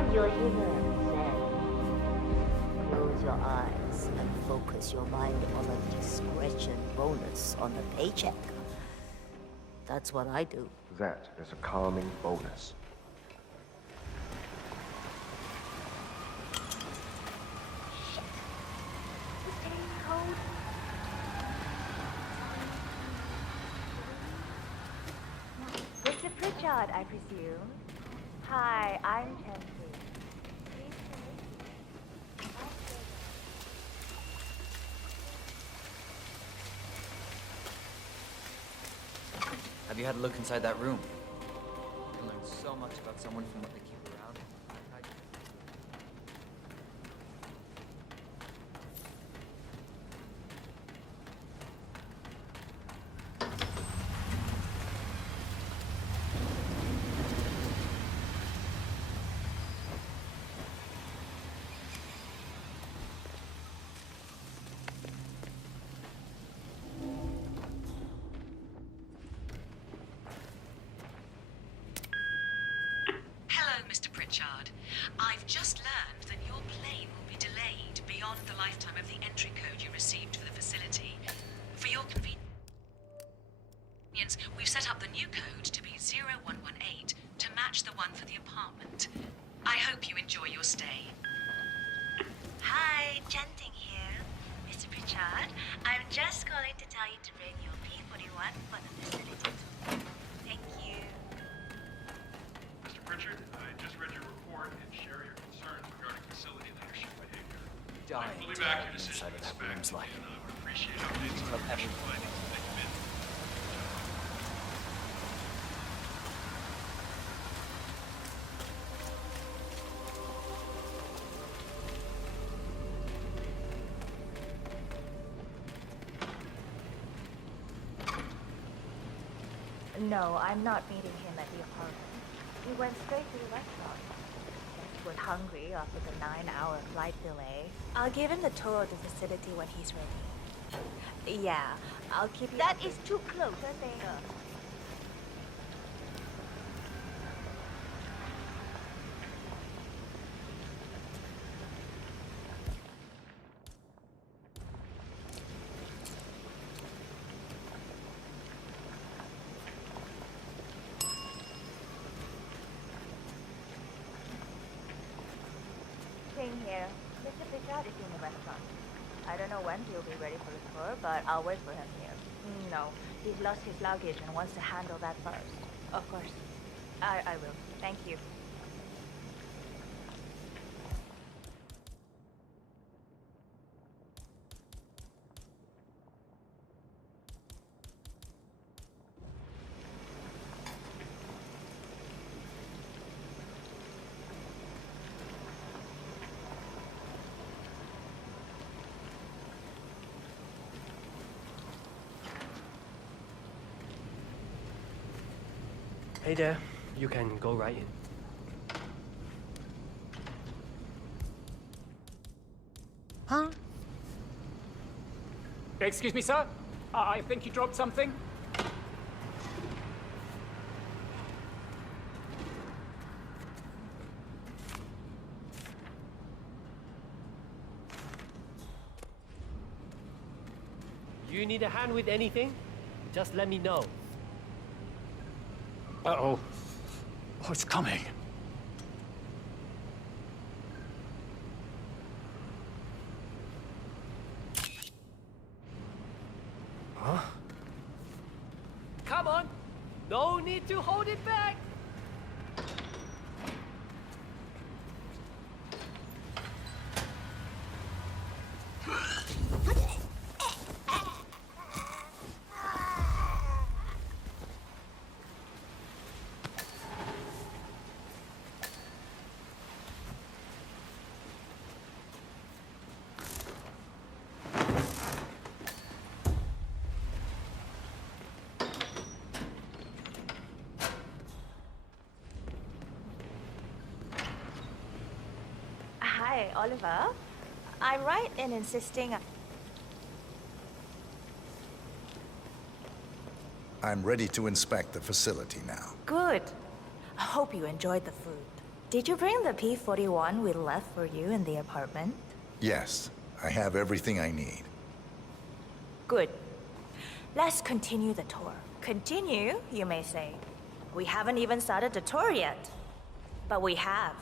Find your inner zen. Close your eyes and focus your mind on a discretion bonus on the paycheck. That's what I do. That is a calming bonus. Mr. Pritchard, I presume. Hi, I'm Tempe. Have you had a look inside that room? You can learn so much about someone from what they keep around. Mr. Pritchard, I've just learned that your plane will be delayed beyond the lifetime of the entry code you received for the facility. For your convenience, we've set up the new code to be 0118 to match the one for the apartment. I hope you enjoy your stay. Hi, Chanting here. Mr. Pritchard, I'm just calling to tell you to bring your P41 for the facility. Thank you. Mr. Pritchard, I just read your report and share your concerns regarding facility leadership behavior. I fully back your decision to inspect, and I would appreciate updates on your mission findings as they come in. No, I'm not meeting him at the apartment. He went straight to the restaurant. He was hungry after the 9-hour flight delay. I'll give him the tour of the facility when he's ready. Yeah, I'll keep you. That is too close. Here. Mr. Pritchard is in the restaurant. I don't know when he'll be ready for the tour, but I'll wait for him here. No, he's lost his luggage and wants to handle that first. Of course. I will. Thank you. Hey there, you can go right in. Huh? Excuse me, sir? I think you dropped something? You need a hand with anything? Just let me know. Uh-oh. Oh, it's coming. Huh? Come on! No need to hold it back! Hi, Oliver. I'm right in insisting. I'm ready to inspect the facility now. Good. I hope you enjoyed the food. Did you bring the P-41 we left for you in the apartment? Yes, I have everything I need. Good. Let's continue the tour. Continue, you may say. We haven't even started the tour yet. But we have,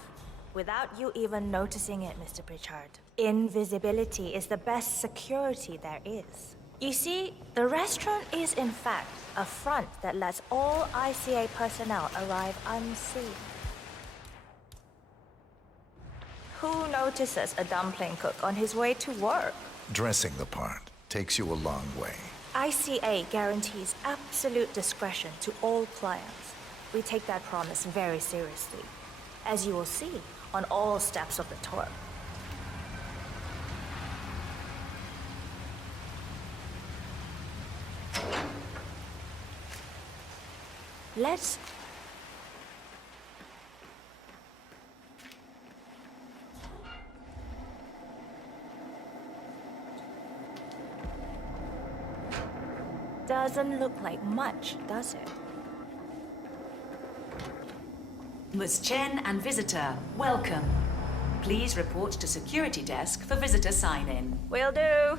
without you even noticing it, Mr. Pritchard. Invisibility is the best security there is. You see, the restaurant is in fact a front that lets all ICA personnel arrive unseen. Who notices a dumpling cook on his way to work? Dressing the part takes you a long way. ICA guarantees absolute discretion to all clients. We take that promise very seriously, as you will see on all steps of the tour. Let's... Doesn't look like much, does it? Ms. Chen and visitor, welcome. Please report to security desk for visitor sign-in. Will do.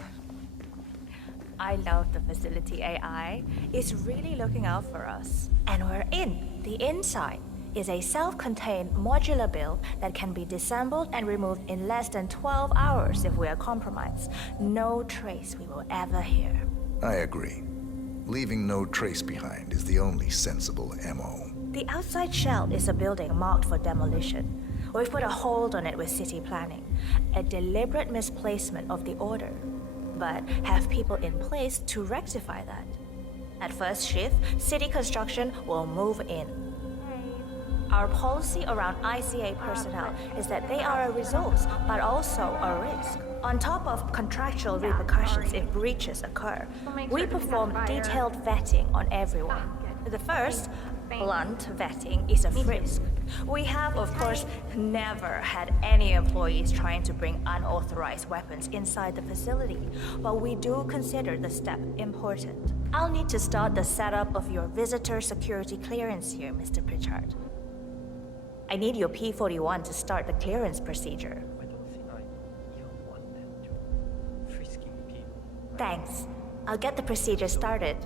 I love the facility AI. It's really looking out for us. And we're in. The inside is a self-contained modular build that can be disassembled and removed in less than 12 hours if we are compromised. No trace we will ever hear. I agree. Leaving no trace behind is the only sensible MO. The outside shell is a building marked for demolition. We've put a hold on it with city planning. A deliberate misplacement of the order. But have people in place to rectify that. At first shift, city construction will move in. Our policy around ICA personnel is that they are a resource, but also a risk. On top of contractual repercussions if breaches occur, we perform detailed vetting on everyone. The first, blunt vetting, is a frisk. We have, of course, never had any employees trying to bring unauthorized weapons inside the facility, but we do consider the step important. I'll need to start the setup of your visitor security clearance here, Mr. Pritchard. I need your P-41 to start the clearance procedure. I don't think I want them to frisking people. Thanks. I'll get the procedure started.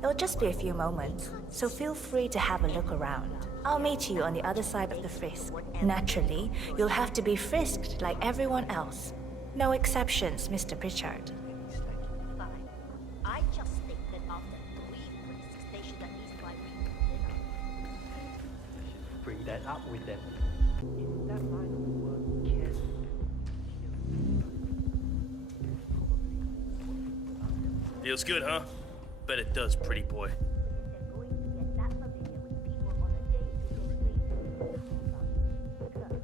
It'll just be a few moments, so feel free to have a look around. I'll meet you on the other side of the frisk. Naturally, you'll have to be frisked like everyone else. No exceptions, Mr. Pritchard. Fine. I just think that after 3 frisks, they should at least try bringing dinner. Bring that up with them. In that line of work, can Feels good, huh? Bet it does, pretty boy.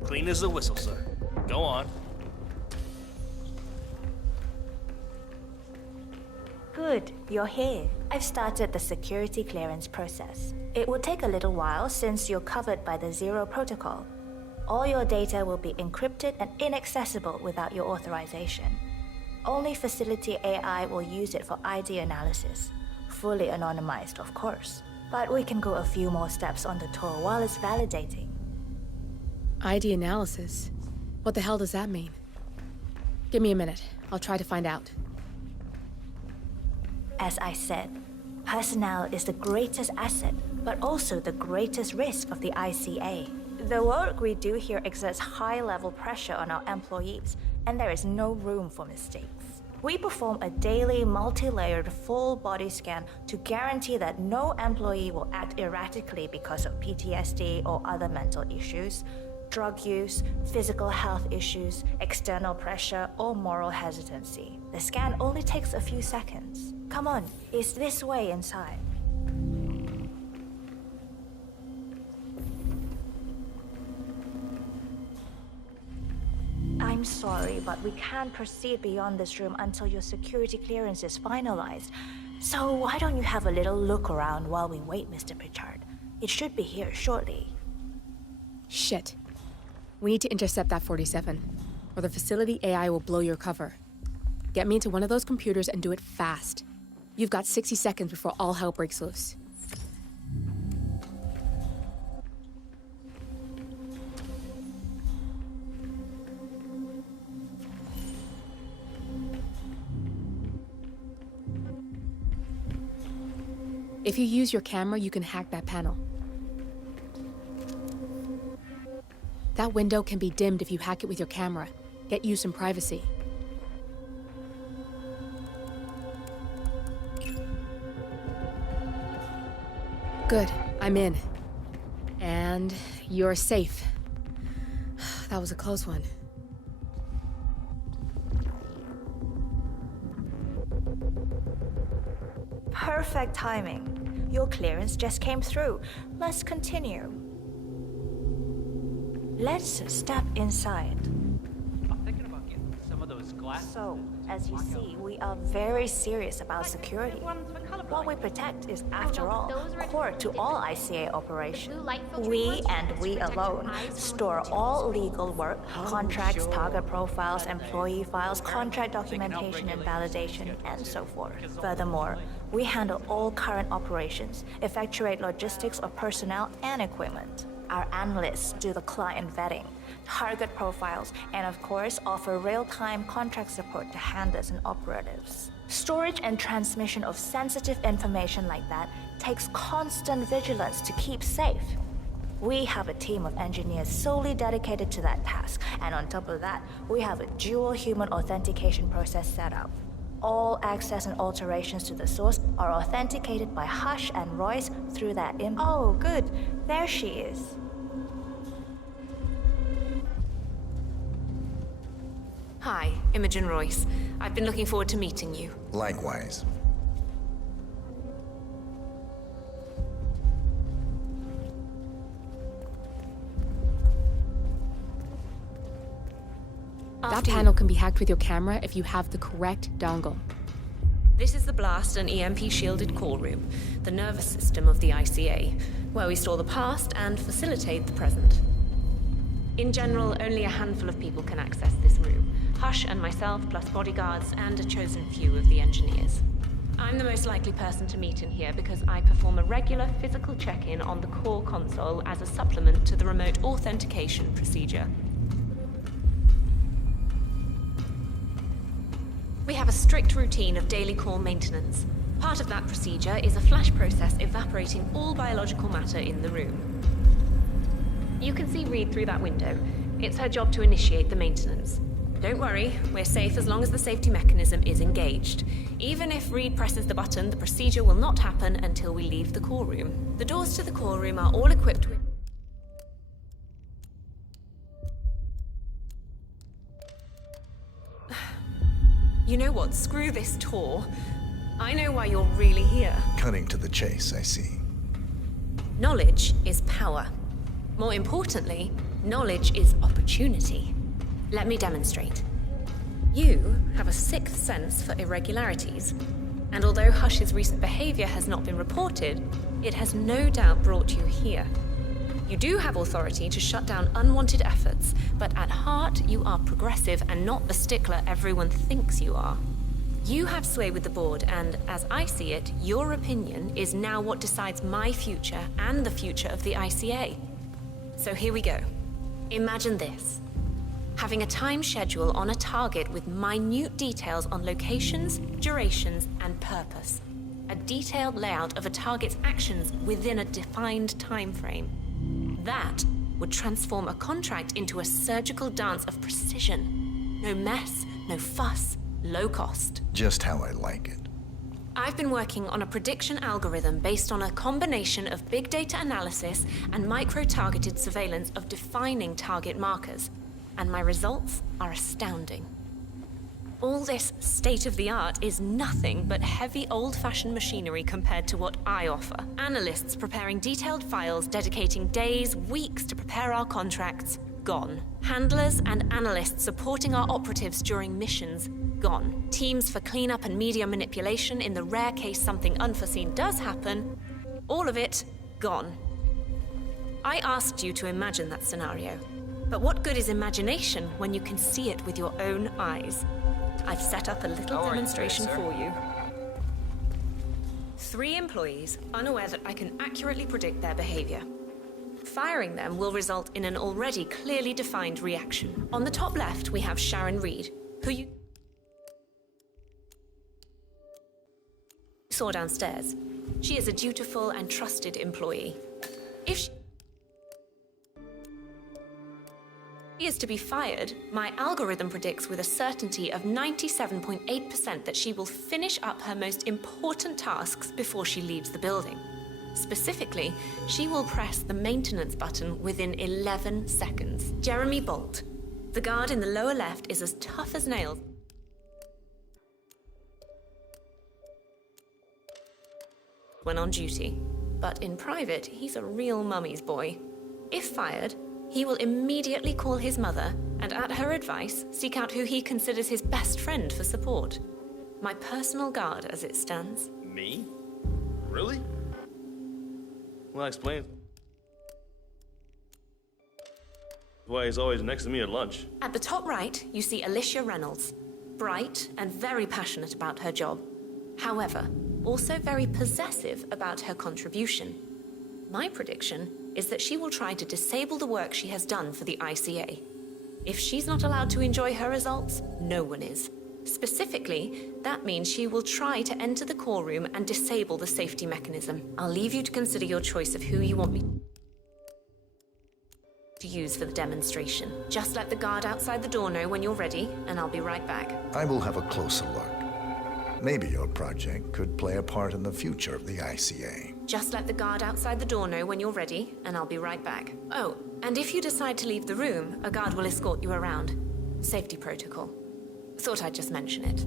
Clean as a whistle, sir. Go on. Good, you're here. I've started the security clearance process. It will take a little while since you're covered by the Zero Protocol. All your data will be encrypted and inaccessible without your authorization. Only facility AI will use it for ID analysis. Fully anonymized, of course. But we can go a few more steps on the tour while it's validating. ID analysis? What the hell does that mean? Give me a minute. I'll try to find out. As I said, personnel is the greatest asset, but also the greatest risk of the ICA. The work we do here exerts high-level pressure on our employees, and there is no room for mistakes. We perform a daily, multi-layered, full-body scan to guarantee that no employee will act erratically because of PTSD or other mental issues, drug use, physical health issues, external pressure, or moral hesitancy. The scan only takes a few seconds. Come on, it's this way inside. I'm sorry, but we can't proceed beyond this room until your security clearance is finalized. So why don't you have a little look around while we wait, Mr. Pritchard? It should be here shortly. Shit. We need to intercept that 47, or the facility AI will blow your cover. Get me into one of those computers and do it fast. You've got 60 seconds before all hell breaks loose. If you use your camera, you can hack that panel. That window can be dimmed if you hack it with your camera. Get you some privacy. Good, I'm in. And you're safe. That was a close one. Perfect timing. Your clearance just came through. Let's continue. Let's step inside. I'm thinking about getting some of those glasses. So, as you see, we are very serious about security. What we protect is, after all, core to all ICA operations. We, and we alone, store all legal work, contracts, target profiles, employee files, contract documentation and validation, and so forth. Furthermore, we handle all current operations, effectuate logistics of personnel and equipment. Our analysts do the client vetting, target profiles, and of course offer real-time contract support to handlers and operatives. Storage and transmission of sensitive information like that takes constant vigilance to keep safe. We have a team of engineers solely dedicated to that task, and on top of that, we have a dual human authentication process set up. All access and alterations to the source are authenticated by Hush and Royce through that Oh, good. There she is. Hi, Imogen Royce. I've been looking forward to meeting you. Likewise. That panel can be hacked with your camera if you have the correct dongle. This is the blast and EMP shielded call room, the nervous system of the ICA, where we store the past and facilitate the present. In general, only a handful of people can access this room. Hush and myself, plus bodyguards and a chosen few of the engineers. I'm the most likely person to meet in here because I perform a regular physical check-in on the core console as a supplement to the remote authentication procedure. We have a strict routine of daily core maintenance. Part of that procedure is a flash process evaporating all biological matter in the room. You can see Reed through that window. It's her job to initiate the maintenance. Don't worry, we're safe as long as the safety mechanism is engaged. Even if Reed presses the button, the procedure will not happen until we leave the core room. The doors to the core room are all equipped with... You know what? Screw this tour. I know why you're really here. Cutting to the chase, I see. Knowledge is power. More importantly, knowledge is opportunity. Let me demonstrate. You have a sixth sense for irregularities, and although Hush's recent behavior has not been reported, it has no doubt brought you here. You do have authority to shut down unwanted efforts, but at heart, you are progressive and not the stickler everyone thinks you are. You have sway with the board, and as I see it, your opinion is now what decides my future and the future of the ICA. So here we go. Imagine this. Having a time schedule on a target with minute details on locations, durations, and purpose. A detailed layout of a target's actions within a defined time frame. That would transform a contract into a surgical dance of precision. No mess, no fuss, low cost. Just how I like it. I've been working on a prediction algorithm based on a combination of big data analysis and micro-targeted surveillance of defining target markers, and my results are astounding. All this state-of-the-art is nothing but heavy old-fashioned machinery compared to what I offer. Analysts preparing detailed files dedicating days, weeks to prepare our contracts, gone. Handlers and analysts supporting our operatives during missions, gone. Teams for cleanup and media manipulation in the rare case something unforeseen does happen, all of it, gone. I asked you to imagine that scenario, but what good is imagination when you can see it with your own eyes? I've set up a little demonstration for you. 3 employees unaware that I can accurately predict their behavior. Firing them will result in an already clearly defined reaction. On the top left, we have Sharon Reed, who you saw downstairs. She is a dutiful and trusted employee. If she is to be fired, my algorithm predicts with a certainty of 97.8% that she will finish up her most important tasks before she leaves the building. Specifically, she will press the maintenance button within 11 seconds. Jeremy Bolt. The guard in the lower left is as tough as nails when on duty, but in private, he's a real mummy's boy. If fired, he will immediately call his mother and, at her advice, seek out who he considers his best friend for support. My personal guard, as it stands. Me? Really? Well, explain why he's always next to me at lunch. At the top right, you see Alicia Reynolds. Bright and very passionate about her job. However, also very possessive about her contribution. My prediction is that she will try to disable the work she has done for the ICA. If she's not allowed to enjoy her results, no one is. Specifically, that means she will try to enter the core room and disable the safety mechanism. I'll leave you to consider your choice of who you want me to use for the demonstration. Just let the guard outside the door know when you're ready, and I'll be right back. I will have a closer look. Maybe your project could play a part in the future of the ICA. Just let the guard outside the door know when you're ready, and I'll be right back. Oh, and if you decide to leave the room, a guard will escort you around. Safety protocol. Thought I'd just mention it.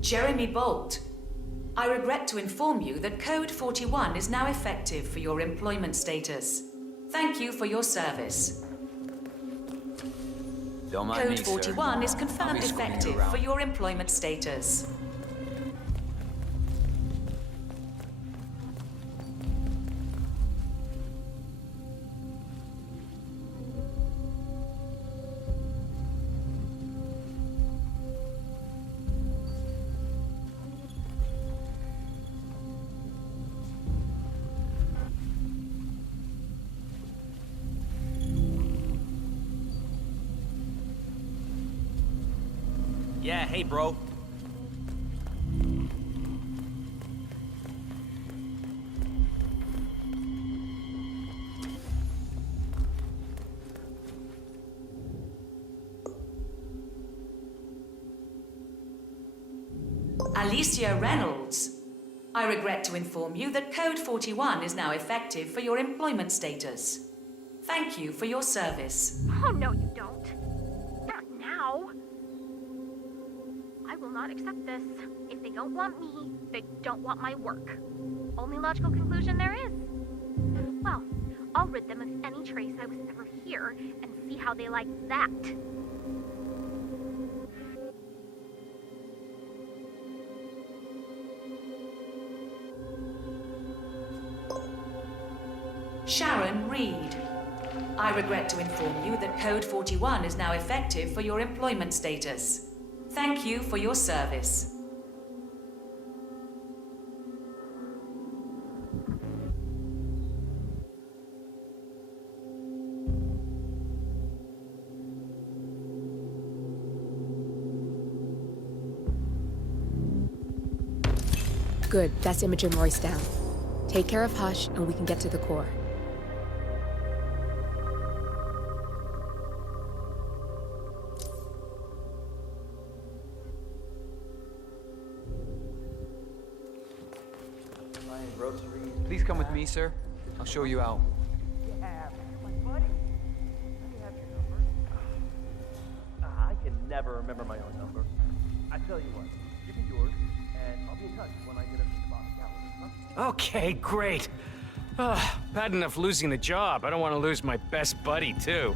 Jeremy Bolt, I regret to inform you that Code 41 is now effective for your employment status. Thank you for your service. Don't mind me, Code 41 sir. is confirmed effective for your employment status. Yeah, hey, bro. Alicia Reynolds, I regret to inform you that Code 41 is now effective for your employment status. Thank you for your service. Oh, no, you don't. Not now. I will not accept this. If they don't want me, they don't want my work. Only logical conclusion there is. Well, I'll rid them of any trace I was ever here and see how they like that. Sharon Reed, I regret to inform you that Code 41 is now effective for your employment status. Thank you for your service. Good, that's Imogen Royce down. Take care of Hush, and we can get to the core. Please come with me, sir. I'll show you out. I can never remember my own number. I tell you what, give me yours, and I'll be in touch when I get up to the boss gallery. Okay, great. Bad enough losing the job. I don't want to lose my best buddy, too.